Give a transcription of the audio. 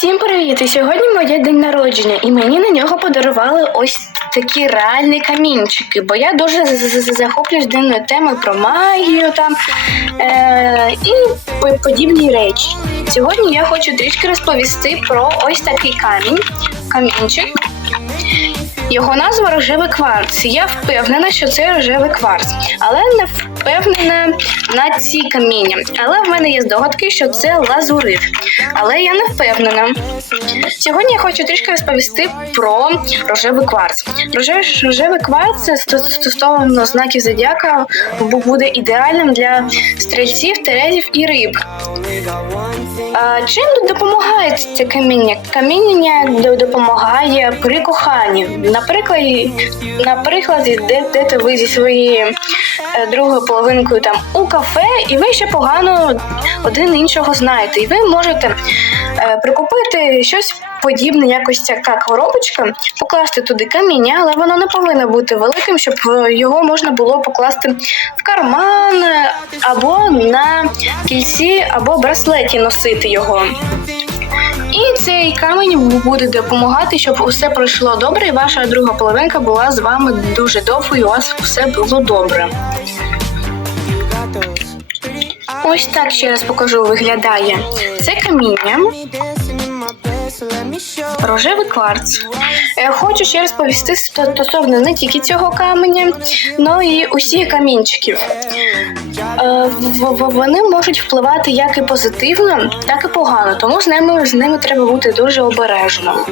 Всім привіт! І сьогодні моє день народження, і мені на нього подарували ось такі реальні камінчики, бо я дуже захоплююсь денною темою про магію там е- і подібні речі. Сьогодні я хочу трішки розповісти про ось такий камінь, камінчик. Його назва рожевий кварц. Я впевнена, що це рожевий кварц, але не впевнена на ці каміння. Але в мене є здогадки, що це лазурит. Але я не впевнена. Сьогодні я хочу трішки розповісти про рожевий кварц. Рожевий, кварц стосовно знаків зодіака бу- буде ідеальним для стрільців, терезів і риб. А, чим допомагає це каміння? Каміння до- допомагає при коханні. Наприклад, наприклад, де, де ви зі своєю е, другою половинкою там у кафе, і ви ще погано один іншого знаєте. І ви можете е, прикупити щось подібне, якось така коробочка, покласти туди каміння, але воно не повинно бути великим, щоб е, його можна було покласти в карман е, або на кільці, або браслеті носити його. І цей камінь буде допомагати, щоб усе пройшло добре, і ваша друга половинка була з вами дуже довго, і у вас все було добре. Ось так ще раз покажу, виглядає це каміння. Рожевий кварц. Е, Хочу ще розповісти стосовно не тільки цього каменя, але і усіх камінчиків. Е, Вони можуть впливати як і позитивно, так і погано, тому з ними з ними треба бути дуже обережно.